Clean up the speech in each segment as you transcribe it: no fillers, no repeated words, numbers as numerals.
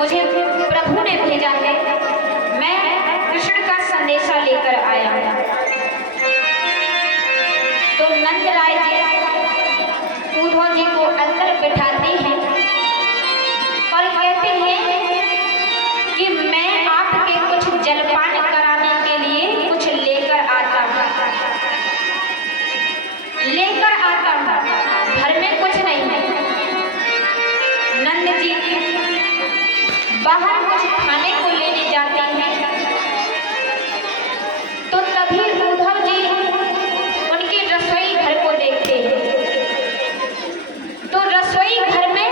मुझे प्रभु ने भेजा है, मैं कृष्ण का संदेशा लेकर आया हूँ। तो नंद राय जी उद्धव जी को अंदर बिठाते हैं और कहते हैं कि मैं आपके कुछ जलपान कराने के लिए कुछ लेकर आता हूँ, घर में कुछ नहीं है। नंद जी बाहर कुछ खाने को लेने जाते हैं, तो तभी उद्धव जी उनके रसोई घर को देखते हैं। तो रसोई घर में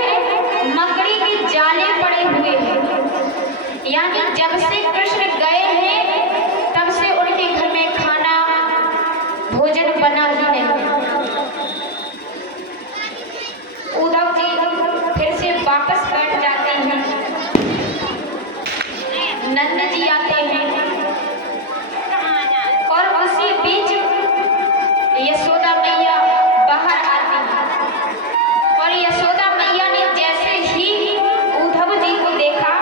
मकड़ी के जाले पड़े हुए हैं, यानी जब से कृष्ण गए हैं तब से उनके घर में खाना भोजन बना ही नहीं। उद्धव जी फिर से वापस बैठ जाते हैं। नंद जी आते हैं और उसी बीच यशोदा मैया बाहर आती हैं और यशोदा मैया ने जैसे ही उद्धव जी को देखा,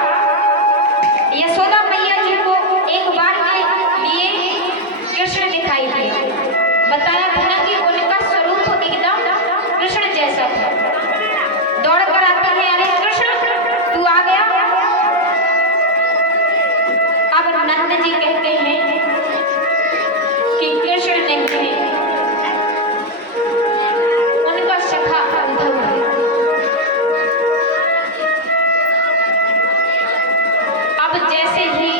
यशोदा मैया जी को एक बार के लिए कृष्ण दिखाई दिया। बताया था ना कि उनका स्वरूप एकदम कृष्ण जैसा था। दौड़ कर आते हैं, अरे कृष्ण तू आ गया। अब नंद जी कहते हैं कि कृष्ण नहीं है, उनका सखा उद्धव है। अब जैसे ही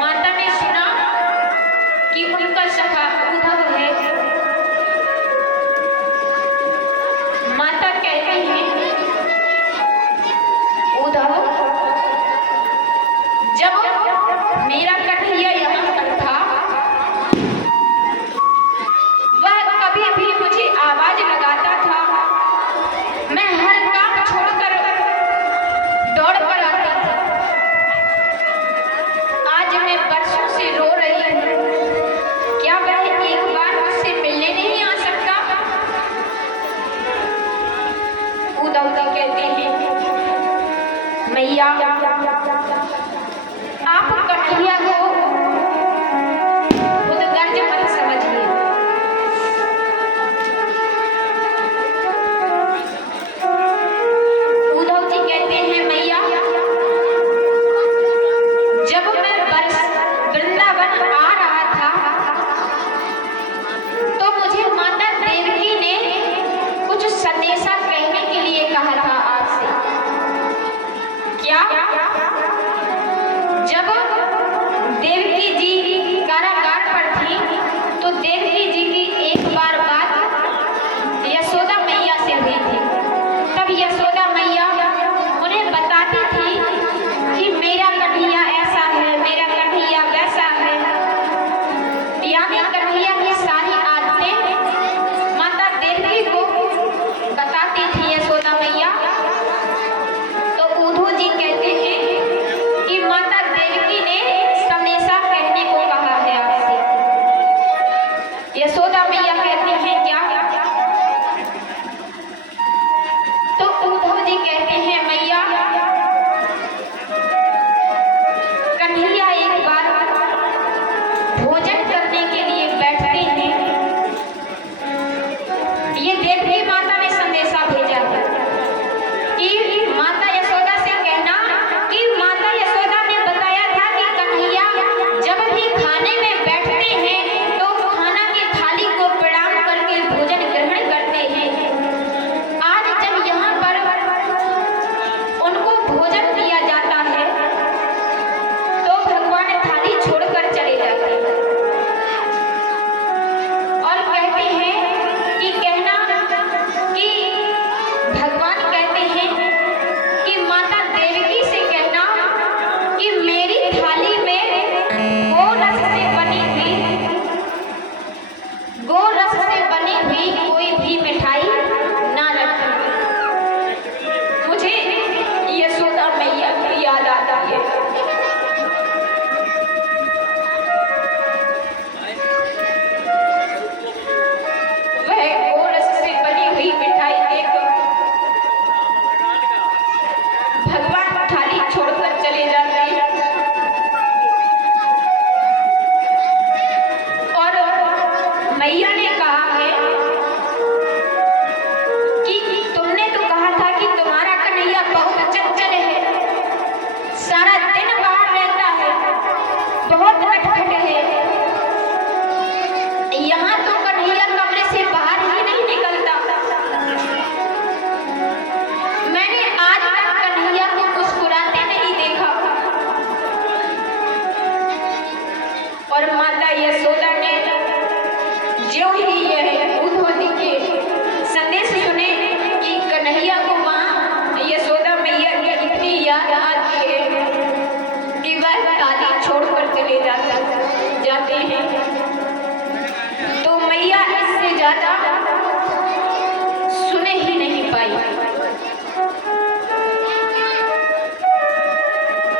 माता ने सुना कि उनका सखा उद्धव है, माता कहती है उद्धव, जब मेरा कन्हैया यहाँ पर था वह कभी भी मुझे आवाज लगाता था, मैं हर काम छोड़कर दौड़ कर आती थी। आज मैं बरसों से रो रही हूँ, क्या वह एक बार मुझसे मिलने नहीं आ सकता? उद्धव जी कहते हैं मैया, आप कन्हैया को खुद गर्ज मत समझिए। उद्धव जी कहते हैं मैया, जब मैं वृंदावन आ रहा था तो मुझे माता देवकी ने कुछ संदेशा कहने के लिए कहा था आपसे। क्या? जब देवकी जी कारागार पर थी तो देवकी जी की एक बार बात यशोदा मैया से हुई थी। तब यशोदा मैया उन्हें बताती थी कि मेरा कन्हैया ऐसा है, मेरा कन्हैया वैसा है, यानी कन्हैया की सारी आदतें माता देवकी को बताती थी यशोदा मैया। तो उद्धव जी कहते हैं कि माता देवकी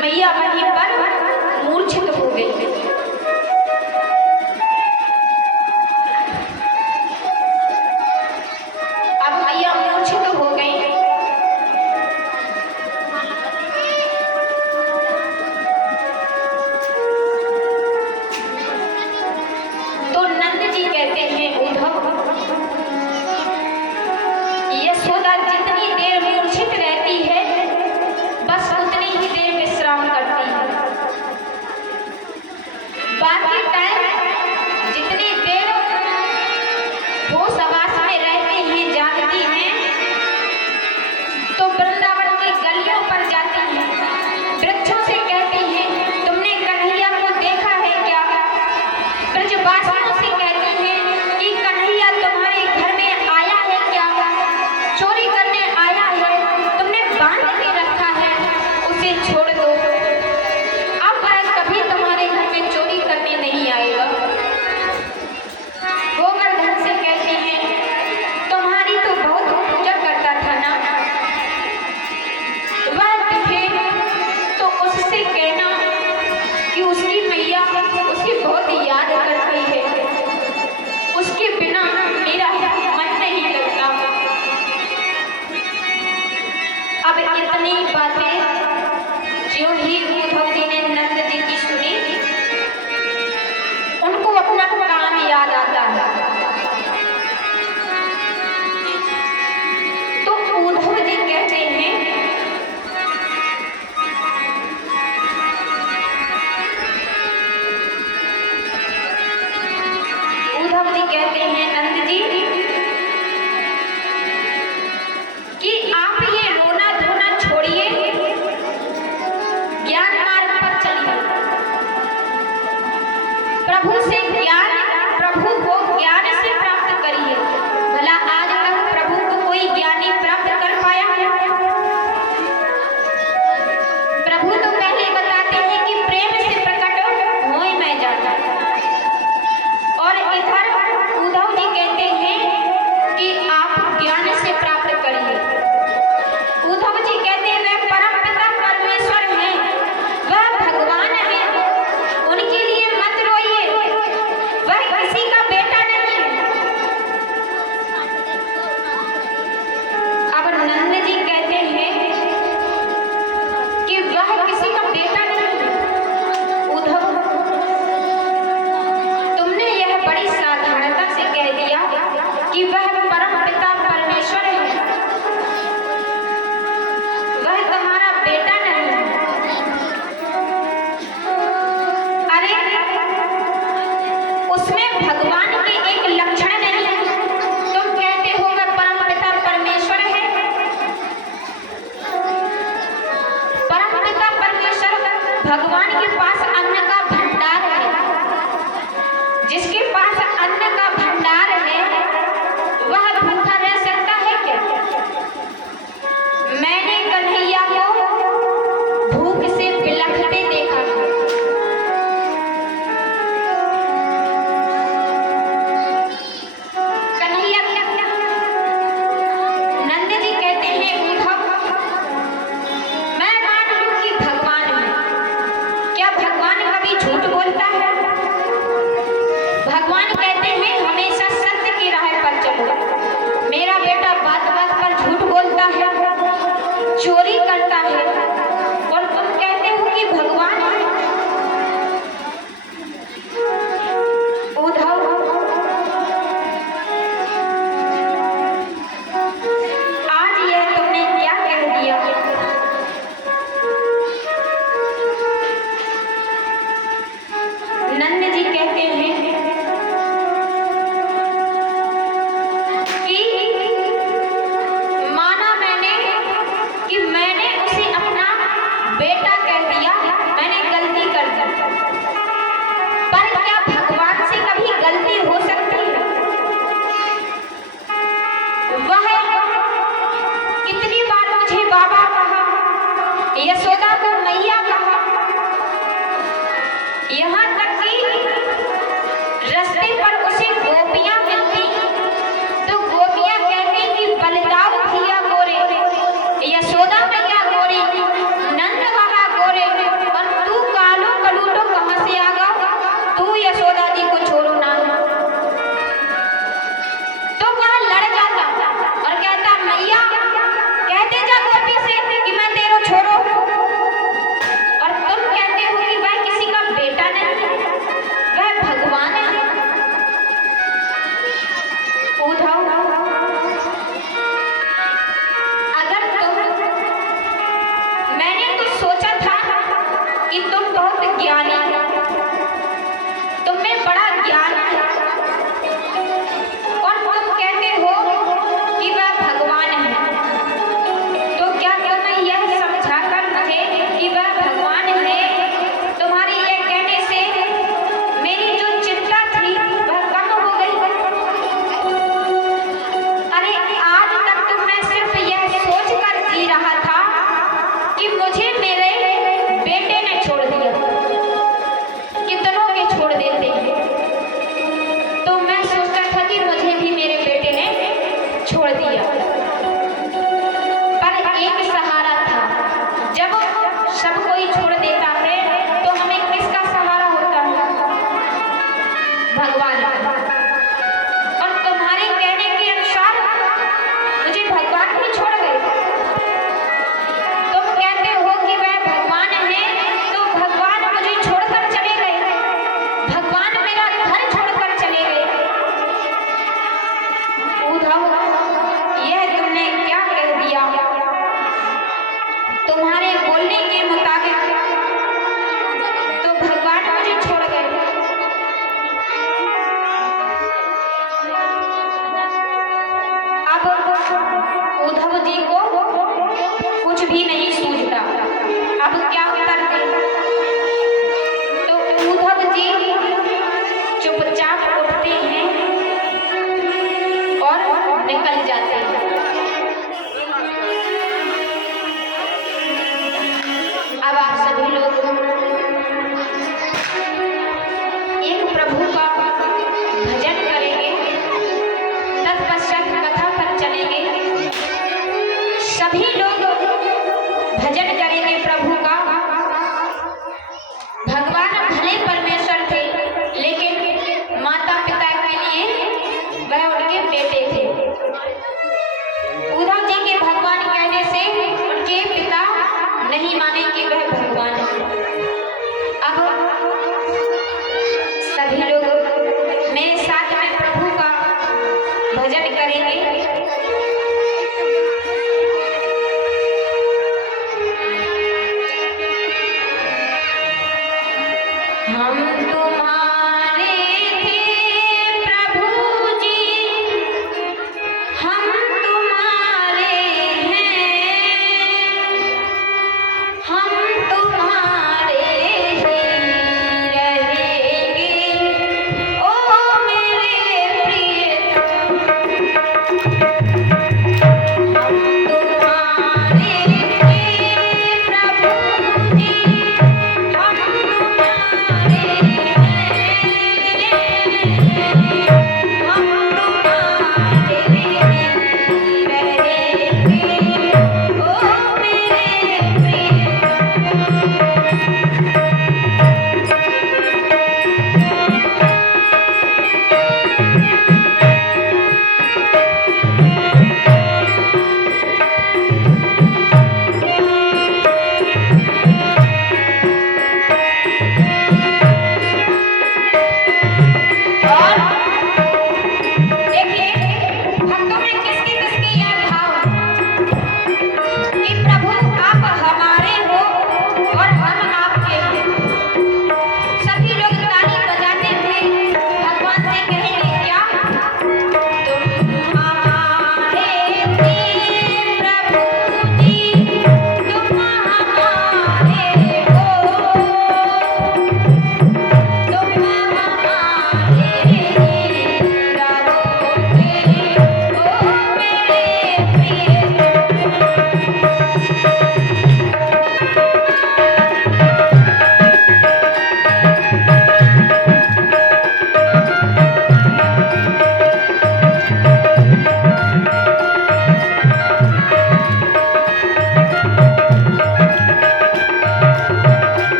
मैया वहीं पर मूर्छित हो गई। अब मैया मूर्छित हो गई तो नंद जी कहते हैं उद्धव, यशोदा जितनी देर मूर्छित रहती है बस उतनी ही देर विश्राम करती है। बाकी टाइम जितनी देर होश आवास में रहते हैं, जागती हैं, तो वृंदावन की गलियों पर जाती हैं, वृक्षों से कहती हैं तुमने कन्हैया को देखा है क्या? ब्रजवासियों से कहती हैं कि कन्हैया तुम्हारे घर में आया है क्या? चोरी करने आया है? तुमने बांध के रखा है, उसे छोड़ दो, अब वह कभी तुम्हारे घर में चोरी करने नहीं आएगा। गोवर्धन से कहते हैं तुम्हारी तो बहुत पूजा करता था ना, वह दिखे तो उससे कहना कि उसकी मैया उसे बहुत याद करती है, उसके बिना मेरा मन नहीं लगता। अब इतनी बातें जो ही उद्धव जी ने नंद जी की सुनी, उनको अपना काम याद आता है। तो उद्धव जी कहते हैं नंद जी कि आप ये रोना धोना छोड़िए, ज्ञान मार्ग पर चलिए, प्रभु से ज्ञान, प्रभु को ज्ञान से प्राप्त करिए। भला आज तक प्रभु को कोई ज्ञानी प्राप्त कर पाया है? प्रभु तो पहले बताते हैं कि प्रेम से प्रकट होए मैं जाता, और इधर उद्धव जी कहते हैं कि आप ज्ञान से प्राप्त करिए। उद्धव जी कहते हैं वह परम पिता परमेश्वर हैं, वह भगवान हैं, उनके लिए मत रोइए, वह किसी का बेटा नहीं है। अब नंद जी कहते हैं कि वह किसी का बेटा नहीं है। उद्धव, तुमने यह बड़ी साधारणता से कह दिया कि वह परम पिता परमेश्वर है, वह तुम्हारा बेटा नहीं है। अरे उसमें भगवान के एक लक्षण नहीं है, तुम कहते हो वह परम पिता परमेश्वर है। परम पिता परमेश्वर भगवान के पास अन्न का भंडार है, जिसके पास अन्न का भंडार है वह भूखा रह सकता है क्या? मैंने कन्हैया को भूख से बिलखते देखा है। कन्हैया, नंद जी कहते हैं उद्धव, मैं मान लूं कि भगवान है, क्या भगवान कभी झूठ बोलता है? भगवान कहते हैं हमेशा सत्य की राह पर चलो। मेरा बेटा बात बात पर झूठ बोलता है, चोरी करता है, और तुम कहते हो कि भगवान है। उद्धव, आज यह तुमने क्या कह दिया? नंद जी कहते हैं कि माना मैंने कि मैंने उसे अपना बेटा कह दिया, मैंने गलती कर दी, पर क्या भगवान से कभी गलती हो सकती है? वह कितनी बार मुझे बाबा कहा, यशोदा को मैया कहा, यहाँ तक कि रास्ते पर उसे गोपियां मिलती तो गोपियां कहती कि बलदाव भैया गोरे, यशोदा मैया गोरी, नंद बाबा गोरे, ज्ञानी, तुम में बड़ा ज्ञान है और तुम कहते हो कि वह भगवान है। तो क्या तुम यह समझाकर मुझे कि वह भगवान है, तुम्हारी यह कहने से मेरी जो चिंता थी वह कम हो गई? अरे आज तक तो मैं सिर्फ यह सोच कर जी रहा था कि मुझे मेरे बेटे ने छोड़ दिया। कितनों के छोड़ देते हैं, तो मैं सोचता था कि मुझे भी मेरे बेटे ने छोड़ दिया। पर एक सहारा था। जब सब कोई छोड़ देता है तो हमें किसका सहारा होता है? भगवान का। और तुम्हारे कहने के अनुसार मुझे भगवान ही छोड़ गए। तुम कहते हो कि वह भगवान है, तो भगवान मुझे छोड़कर चले गए, भगवान मेरा घर छोड़कर चले गए। उद्धव, यह तुमने क्या कह दिया? तुम्हारे बोलने के मुताबिक तो भगवान मुझे छोड़ गए। अब उद्धव जी को कुछ भी नहीं सूझता, अब क्या उत्तर दे? तो उद्धव जी चुपचाप उठते हैं और निकल जाते हैं। अब आप सभी लोग एक प्रभु का भजन करेंगे, तत्पश्चात कथा पर चलेंगे। सभी लोग भजन करेंगे प्रभु का। भगवान भले परमेश्वर थे, लेकिन माता पिता के लिए वह उनके बेटे थे। उद्धव जी के भगवान कहने से उनके पिता नहीं माने।